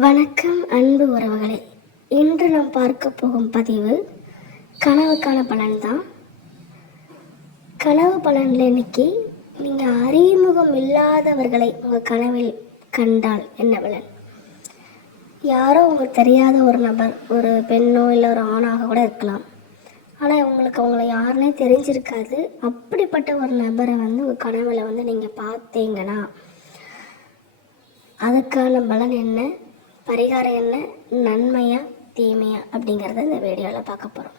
வணக்கம் அன்பு உறவுகளே. இன்று நாம் பார்க்க போகும் பதிவு கனவுக்கான பலன் தான். கனவு பலனில் இன்னைக்கு நீங்கள் அறிமுகம் இல்லாதவர்களை உங்கள் கனவில் கண்டால் என்ன பலன்? யாரோ உங்களுக்கு தெரியாத ஒரு நபர், ஒரு பெண்ணோ இல்லை ஒரு ஆணாக கூட இருக்கலாம். ஆனால் உங்களுக்கு அவங்கள யாருன்னே தெரிஞ்சிருக்காது. அப்படிப்பட்ட ஒரு நபரை உங்கள் கனவில் நீங்கள் பார்த்தீங்கன்னா அதுக்கான பலன் என்ன, பரிகாரம் என்ன, நன்மையா தீமையா அப்படிங்கிறத இந்த வீடியோவில் பார்க்க போகிறோம்.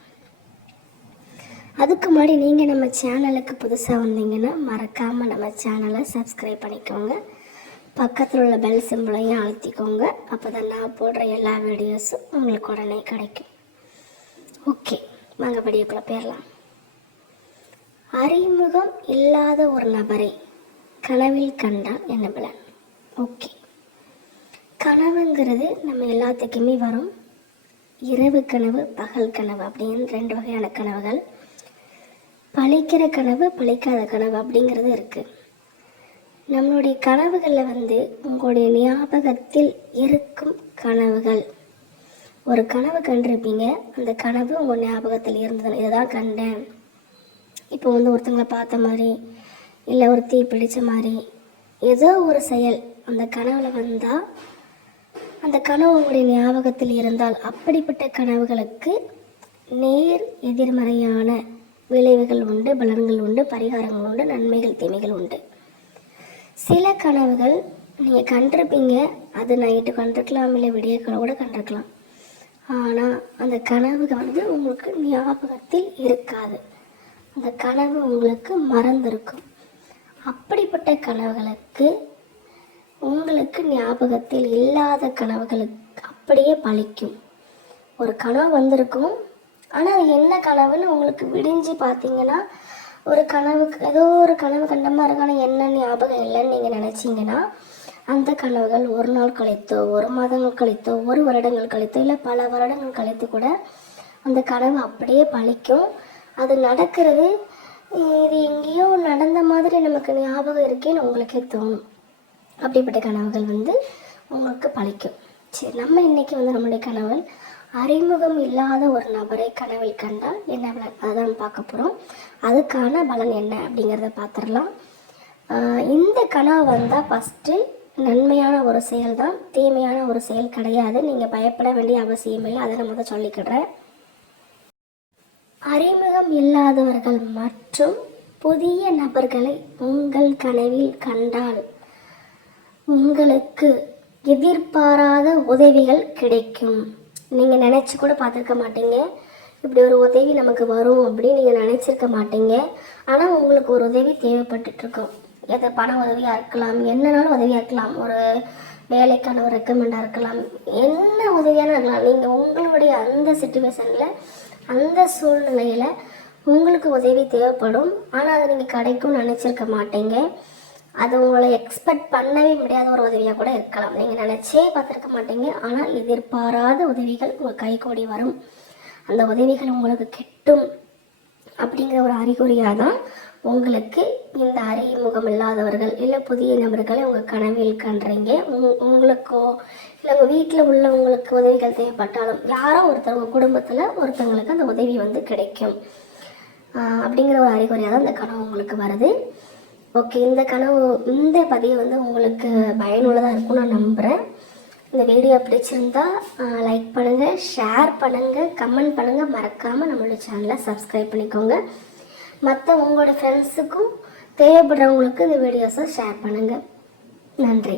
அதுக்கு முன்னாடி நீங்கள் நம்ம சேனலுக்கு புதுசாக வந்தீங்கன்னா மறக்காமல் நம்ம சேனலை சப்ஸ்கிரைப் பண்ணிக்கோங்க. பக்கத்தில் உள்ள பெல் சிம்பிளையும் அழுத்திக்கோங்க. அப்போ தான் நான் போடுற எல்லா வீடியோஸும் உங்களுக்கு உடனே கிடைக்கும். ஓகே, வாங்க வீடியோக்குள்ளே போயிடலாம். அறிமுகம் இல்லாத ஒரு நபரை கனவில் கண்டால் என்ன பலன்? ஓகே, கனவுங்கிறது நம்ம எல்லாத்துக்குமே வரும். இரவு கனவு, பகல் கனவு அப்படின்னு 2 வகையான கனவுகள். பழிக்கிற கனவு, பழிக்காத கனவு அப்படிங்கிறது இருக்குது. நம்மளுடைய கனவுகளில் உங்களுடைய ஞாபகத்தில் இருக்கும் கனவுகள், ஒரு கனவு கண்டிருப்பீங்க. அந்த கனவு உங்கள் ஞாபகத்தில் இருந்தது, இதை தான் கண்டேன். இப்போ ஒருத்தங்களை பார்த்த மாதிரி, இல்லை ஒரு தீ பிடிச்ச மாதிரி ஏதோ ஒரு செயல் அந்த கனவில் வந்தால், அந்த கனவு உங்களுடைய ஞாபகத்தில் இருந்தால், அப்படிப்பட்ட கனவுகளுக்கு நேர் எதிர்மறையான விளைவுகள் உண்டு, பலன்கள் உண்டு, பரிகாரங்கள் உண்டு, நன்மைகள் தீமைகள் உண்டு. சில கனவுகள் நீங்கள் கண்டிருப்பீங்க, அது நைட்டு கண்டிருக்கலாம், இல்லை விடியற்கால கூட கண்டிருக்கலாம். ஆனால் அந்த கனவுகள் உங்களுக்கு ஞாபகத்தில் இருக்காது. அந்த கனவு உங்களுக்கு மறந்திருக்கும். அப்படிப்பட்ட கனவுகளுக்கு, உங்களுக்கு ஞாபகத்தில் இல்லாத கனவுகளுக்கு அப்படியே பழிக்கும். ஒரு கனவு வந்திருக்கும், ஆனால் அது என்ன கனவுன்னு உங்களுக்கு விடிஞ்சு பார்த்தீங்கன்னா, ஒரு கனவுக்கு ஏதோ ஒரு கனவு கண்ட மாதிரி இருக்கு, ஆனால் என்ன ஞாபகம் இல்லைன்னு நீங்கள் நினச்சிங்கன்னா, அந்த கனவுகள் ஒரு நாள் கழித்தோ, ஒரு மாதங்கள் கழித்தோ, ஒரு வருடங்கள் கழித்தோ, இல்லை பல வருடங்கள் கழித்து கூட அந்த கனவு அப்படியே பழிக்கும். அது நடக்கிறது, இது எங்கேயோ நடந்த மாதிரி நமக்கு ஞாபகம் இருக்கேன்னு உங்களுக்கே தோணும். அப்படிப்பட்ட கனவுகள் உங்களுக்கு பழிக்கும். சரி, நம்ம இன்றைக்கி நம்மளுடைய கனவுகள் அறிமுகம் இல்லாத ஒரு நபரை கனவில் கண்டால் என்ன பலன், அதுதான் பார்க்க போகிறோம். அதுக்கான பலன் என்ன அப்படிங்கிறத பார்த்துடலாம். இந்த கனவு வந்தால் ஃபஸ்ட்டு நன்மையான ஒரு செயல் தான், தீமையான ஒரு செயல் கிடையாது. நீங்கள் பயப்பட வேண்டிய அவசியம் இல்லை, அதை நான் சொல்லிக்கிடுறேன். அறிமுகம் இல்லாதவர்கள் மற்றும் புதிய நபர்களை உங்கள் கனவில் கண்டால் உங்களுக்கு எதிர்பாராத உதவிகள் கிடைக்கும். நீங்கள் நினச்சி கூட பார்த்துருக்க மாட்டீங்க, இப்படி ஒரு உதவி நமக்கு வரும் அப்படின்னு நீங்கள் நினச்சிருக்க மாட்டீங்க. ஆனால் உங்களுக்கு ஒரு உதவி தேவைப்பட்டுருக்கும். எது பண உதவியாக இருக்கலாம், என்னன்னாலும் உதவியாக இருக்கலாம், ஒரு வேலைக்கான ஒரு ரெக்கமெண்டாக இருக்கலாம், என்ன உதவியான இருக்கலாம். நீங்கள் உங்களுடைய அந்த சிச்சுவேஷனில், அந்த சூழ்நிலையில் உங்களுக்கு உதவி தேவைப்படும். ஆனால் அதை நீங்கள் கிடைக்கும்னு நினச்சிருக்க மாட்டீங்க. அது உங்களை எக்ஸ்பெக்ட் பண்ணவே முடியாத ஒரு உதவியாக கூட இருக்கலாம். நீங்கள் நினச்சே பார்த்துருக்க மாட்டீங்க. ஆனால் எதிர்பாராத உதவிகள் உங்கள் கைகூடி வரும். அந்த உதவிகள் உங்களுக்கு கிட்டும் அப்படிங்கிற ஒரு அறிகுறியாக தான் உங்களுக்கு இந்த அறிமுகம் இல்லாதவர்கள் இல்லை புதிய நபர்களை உங்கள் கனவில் கண்டுறீங்க. உங்களுக்கோ இல்லை உங்கள் வீட்டில் உள்ளவங்களுக்கு உதவிகள் தேவைப்பட்டாலும், யாரோ ஒருத்தர் உங்கள் குடும்பத்தில் ஒருத்தவங்களுக்கு அந்த உதவி கிடைக்கும் அப்படிங்கிற ஒரு அறிகுறியாக தான் இந்த கனவு உங்களுக்கு வருது. ஓகே, இந்த பதிவு உங்களுக்கு பயனுள்ளதாக இருக்கும்னு நான் நம்புகிறேன். இந்த வீடியோ பிடிச்சிருந்தா லைக் பண்ணுங்கள், ஷேர் பண்ணுங்கள், கமெண்ட் பண்ணுங்கள். மறக்காமல் நம்மளோட சேனலை சப்ஸ்கிரைப் பண்ணிக்கோங்க. மற்ற உங்களோட ஃப்ரெண்ட்ஸுக்கும் தேவைப்படுறவங்களுக்கு இந்த வீடியோஸை ஷேர் பண்ணுங்கள். நன்றி.